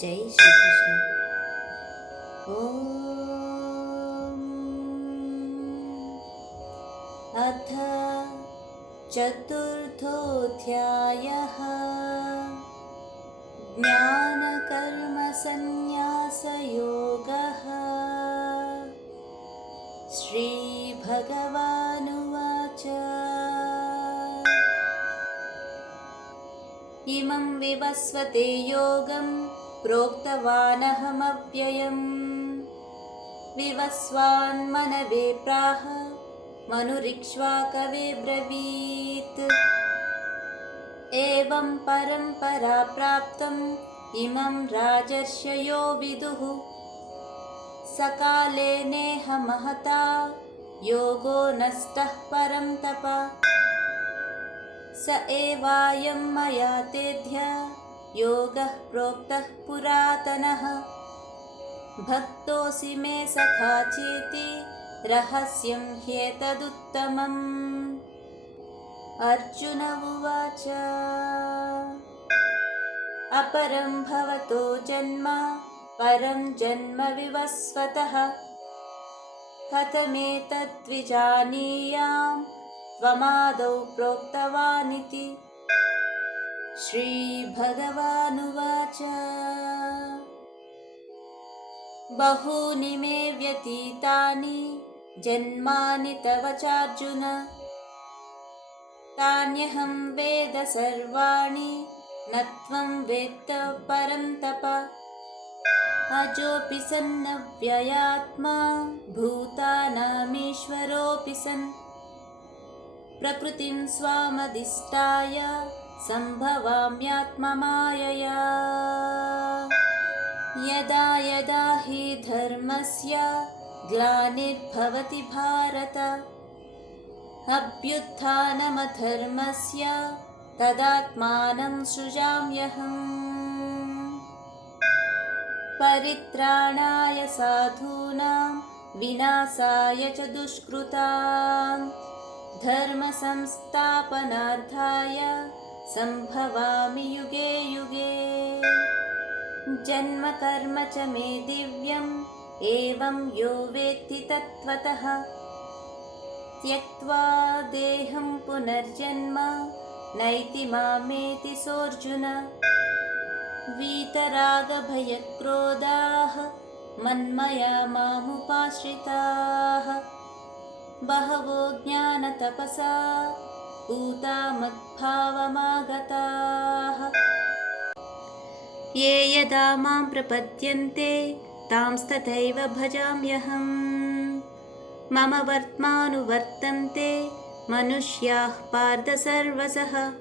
जय श्री कृष्ण। अथ चतुर्थोऽध्यायः। ज्ञानकर्मसन्न्यासयोगः। श्रीभगवानुवाच। इमं विवस्वते योगं प्रोक्तवानहमव्ययम्। विवस्वान्मनवे प्राह मनुरिक्ष्वाकवे ब्रवीत्। एवं परम्परा प्राप्तम् इमं राजर्षयो विदुः। सकाले नेह महता योगो नष्टः परं तप। स एवायं मया तेभ्य योगः प्रोक्तः पुरातनः। भक्तोऽसि मे सखा चेति रहस्यं ह्येतदुत्तमम्। अर्जुन उवाच। अपरं भवतो जन्म परं जन्म विवस्वतः। कथमेतद्विजानीयाम् त्वमादौ प्रोक्तवानिति। श्रीभगवानुवाच। बहूनि मे व्यतीतानि जन्मानि तव चार्जुन। तान्यहं वेद सर्वाणि न त्वं वेत्त परं तप। अजोऽपि सन्नव्ययात्मा भूतानामीश्वरोऽपि सन्। प्रकृतिं स्वामधिष्ठाय सम्भवाम्यात्ममायया। यदा यदा हि धर्मस्य ग्लानिर्भवति भारत। अभ्युत्थानमधर्मस्य तदात्मानं सृजाम्यहम्। परित्राणाय साधूनां विनाशाय च दुष्कृतां। धर्मसंस्थापनार्थाय सम्भवामि युगे युगे। जन्म कर्म च मे दिव्यम् एवं यो वेत्ति तत्त्वतः। त्यक्त्वा देहं पुनर्जन्म नैति मामेति सोऽर्जुन। वीतरागभयक्रोधाः मन्मया मामुपाश्रिताः। बहवो ज्ञानतपसा पूता मद्भावमागताः। ये यदा मां प्रपद्यन्ते तांस्तथैव भजाम्यहम्। मम वर्त्मानुवर्तन्ते मनुष्याः पार्थ सर्वशः।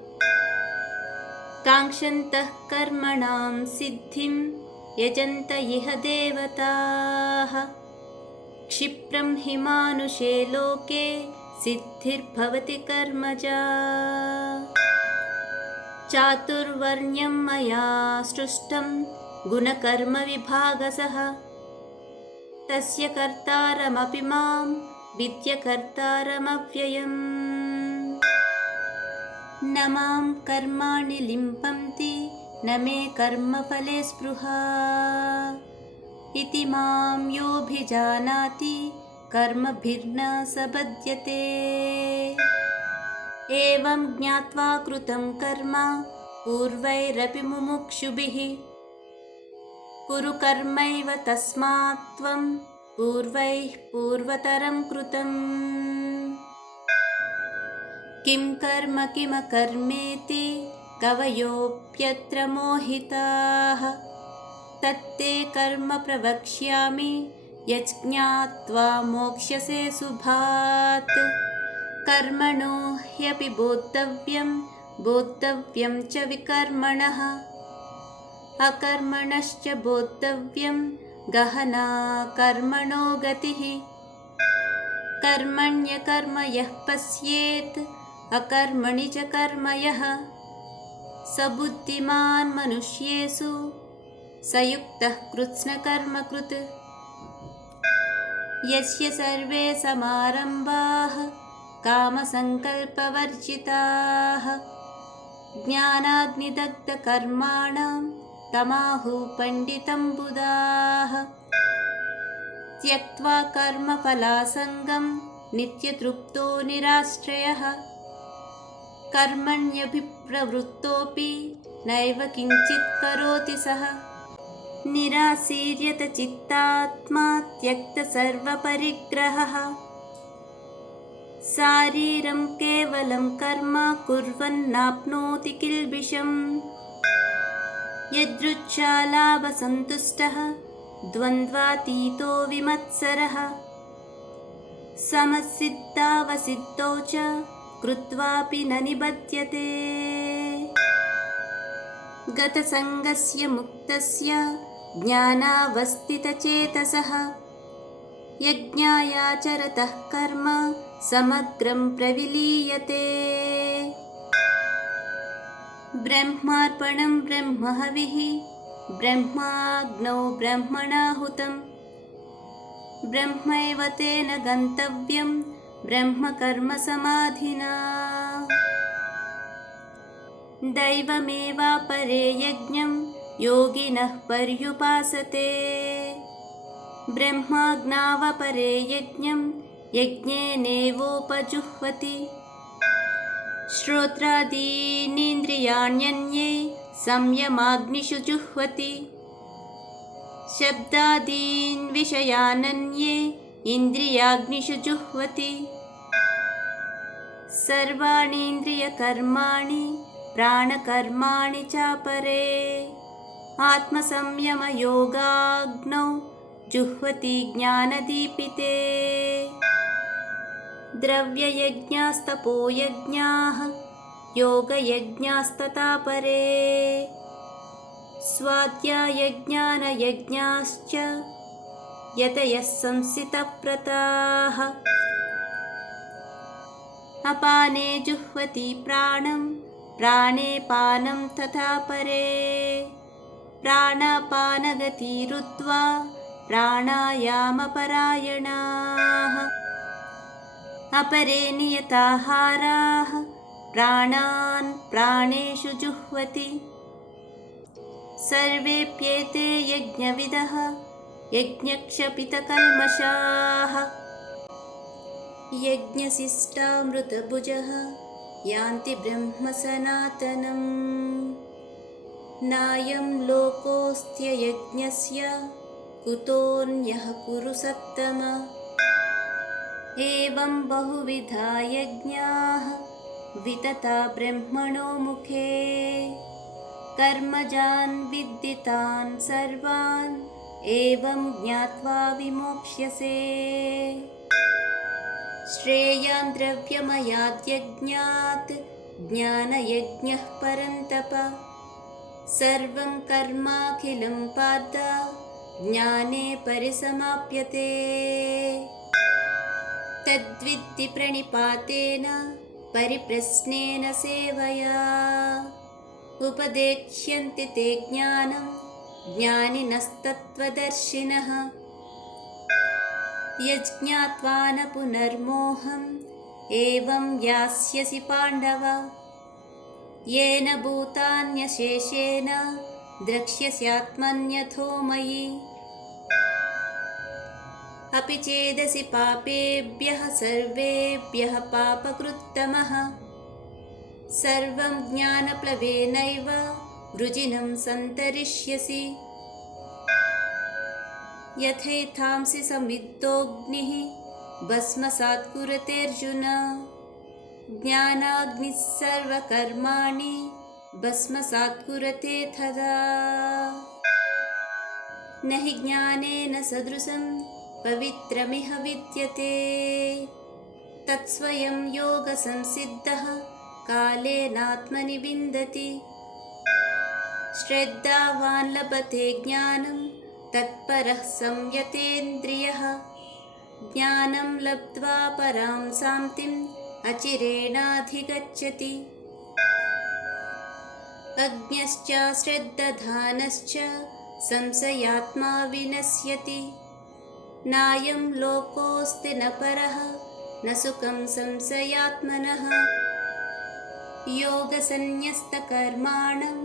काङ्क्षन्तः कर्मणां सिद्धिं यजन्त इह देवताः। क्षिप्रं हि मानुषे लोके सिद्धिर्भवति कर्मजा। चातुर्वर्ण्यं मया सृष्टं गुणकर्मविभागशः। तस्य कर्तारमपि मां विद्य कर्तारमव्ययम्। न मां कर्माणि लिम्पन्ति न मे कर्मफले स्पृहा। इति मां योऽभिजानाति कर्मभिर्न स बध्यते। एवं ज्ञात्वा कृतं कर्म पूर्वैरपि मुमुक्षुभिः। कुरु कर्मैव तस्मात् त्वं पूर्वैः पूर्वतरं कृतम्। किं कर्म किमकर्मेति कवयोऽप्यत्र मोहिताः। तत्ते कर्म प्रवक्ष्यामि यज्ञात्वा मोक्ष्यसे शुभात्। कर्मणो ह्यपि बोद्धव्यं च विकर्मणः। अकर्मणश्च बोद्धव्यं गहना कर्मणो गतिः। कर्मण्यकर्म यः पश्येत् अकर्मणि च कर्म यः। स बुद्धिमान् मनुष्येषु स युक्तः कृत्स्नकर्मकृत्। यस्य सर्वे समारम्भाः कामसङ्कल्पवर्जिताः। ज्ञानाग्निदग्धकर्माणां तमाहुः पण्डितं बुधाः। त्यक्त्वा कर्मफलासङ्गं नित्यतृप्तो निराश्रयः कर्मण्यभिप्रवृत्तोऽपि नैव किञ्चित् करोति सः। निराशीर्यतचित्तात्मा त्यक्तसर्वपरिग्रहः शारीरं केवलं कर्म कुर्वन्नाप्नोति किल्बिषम्। यदृच्छालाभसन्तुष्टः द्वन्द्वातीतो विमत्सरः समसिद्धावसिद्धौ च कृत्वापि न निबध्यते। गतसङ्गस्य मुक्तस्य ज्ञानावस्थितचेतसः यज्ञायाचरतः कर्म समग्रं प्रविलीयते। ब्रह्मार्पणं ब्रह्महविः ब्रह्माग्नौ ब्रह्मणाहुतं ब्रह्मैव तेन गन्तव्यं ब्रह्मकर्मसमाधिना। दैवमेवापरे यज्ञं योगिनः पर्युपासते ब्रह्माज्ञावपरे यज्ञं यज्ञेनेवोपजुह्वति। श्रोत्रादीनीन्द्रियाण्यन्ये संयमाग्निषु जुह्वति शब्दादीन् विषयानन्ये इन्द्रियाग्निषु जुह्वति। सर्वाणीन्द्रियकर्माणि प्राणकर्माणि चापरे आत्मसंयमयोगाग्नौ जुह्वति ज्ञानदीपिते। द्रव्ययज्ञास्तपोयज्ञाः योगयज्ञास्तथा परे स्वाध्यायज्ञानयज्ञाश्च यतयः संसितव्रताः। अपाने जुह्वति प्राणं प्राणे पानं तथा परे प्राणापानगतिरुद्ध्वा प्राणायामपरायणाः। अपरे नियताहाराः प्राणान् प्राणेषु जुह्वति। सर्वेऽप्येते यज्ञविदः यज्ञक्षपितकल्मषाः यज्ञशिष्टामृतभुजः यान्ति ब्रह्मसनातनम्। नायं लोकोऽस्त्ययज्ञस्य कुतोऽन्यः कुरु सत्तम। एवं बहुविधा यज्ञाः वितता ब्रह्मणो मुखे कर्मजान् विद्दितान् सर्वान् एवं ज्ञात्वा विमोक्ष्यसे। श्रेयान् द्रव्यमयाद्यज्ञात् ज्ञानयज्ञः परन्तप। सर्वं कर्माखिलं पार्थ ज्ञाने परिसमाप्यते। तद्विद्धि प्रणिपातेन परिप्रश्नेन सेवया उपदेक्ष्यन्ति ते ज्ञानं ज्ञानिनस्तत्त्वदर्शिनः। यज्ञात्वा न पुनर्मोहम् एवं यास्यसि पाण्डव। येन भूतान्यशेषेण द्रक्ष्यस्यात्मन्यथो मयि। अपि चेदसि पापेभ्यः सर्वेभ्यः पापकृत्तमः सर्वं ज्ञानप्लवेनैव वृजिनं सन्तरिष्यसि। यथैथांसि समिद्धोऽग्निः भस्मसात् कुरुतेऽर्जुन ज्ञानाग्निः सर्वकर्माणि भस्मसात् कुरुते तथा। न हि ज्ञानेन सदृशं पवित्रमिह विद्यते। तत्स्वयं योगसंसिद्धः कालेनात्मनि विन्दति। श्रद्धावान् लभते ज्ञानं तत्परः संयतेन्द्रियः। ज्ञानं लब्ध्वा परां शान्तिम् अचिरेणाधिगच्छति। अज्ञश्च श्रद्धानश्च संशयात्मा विनश्यति। नायं लोकोऽस्ति न परः न सुखं संशयात्मनः। योगसन्न्यस्तकर्माणं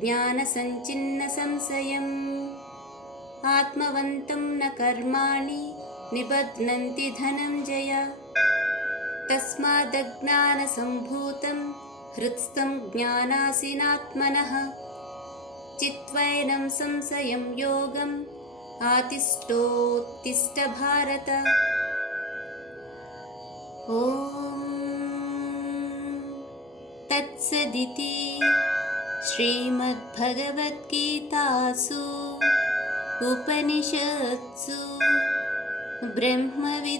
ज्ञानसञ्चिन्नसंशयम् आत्मवन्तं न कर्माणि निबध्नन्ति धनञ्जय तस्मादज्ञानसम्भूतं हृत्स्थं ज्ञानासिनात्मनः चित्वैनं संशयं योगम् आतिष्ठोत्तिष्ठ भारत। ॐ तत्सदिति श्रीमद्भगवद्गीतासु उपनिषत्सु ब्रह्मविद्यायां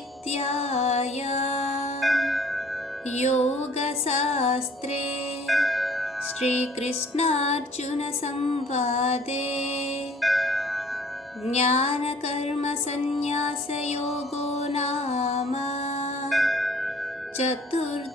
योगशास्त्रे श्रीकृष्णार्जुनसंवादे ज्ञानकर्मसन्न्यासयोगो नाम चतुर्दशोऽध्यायः।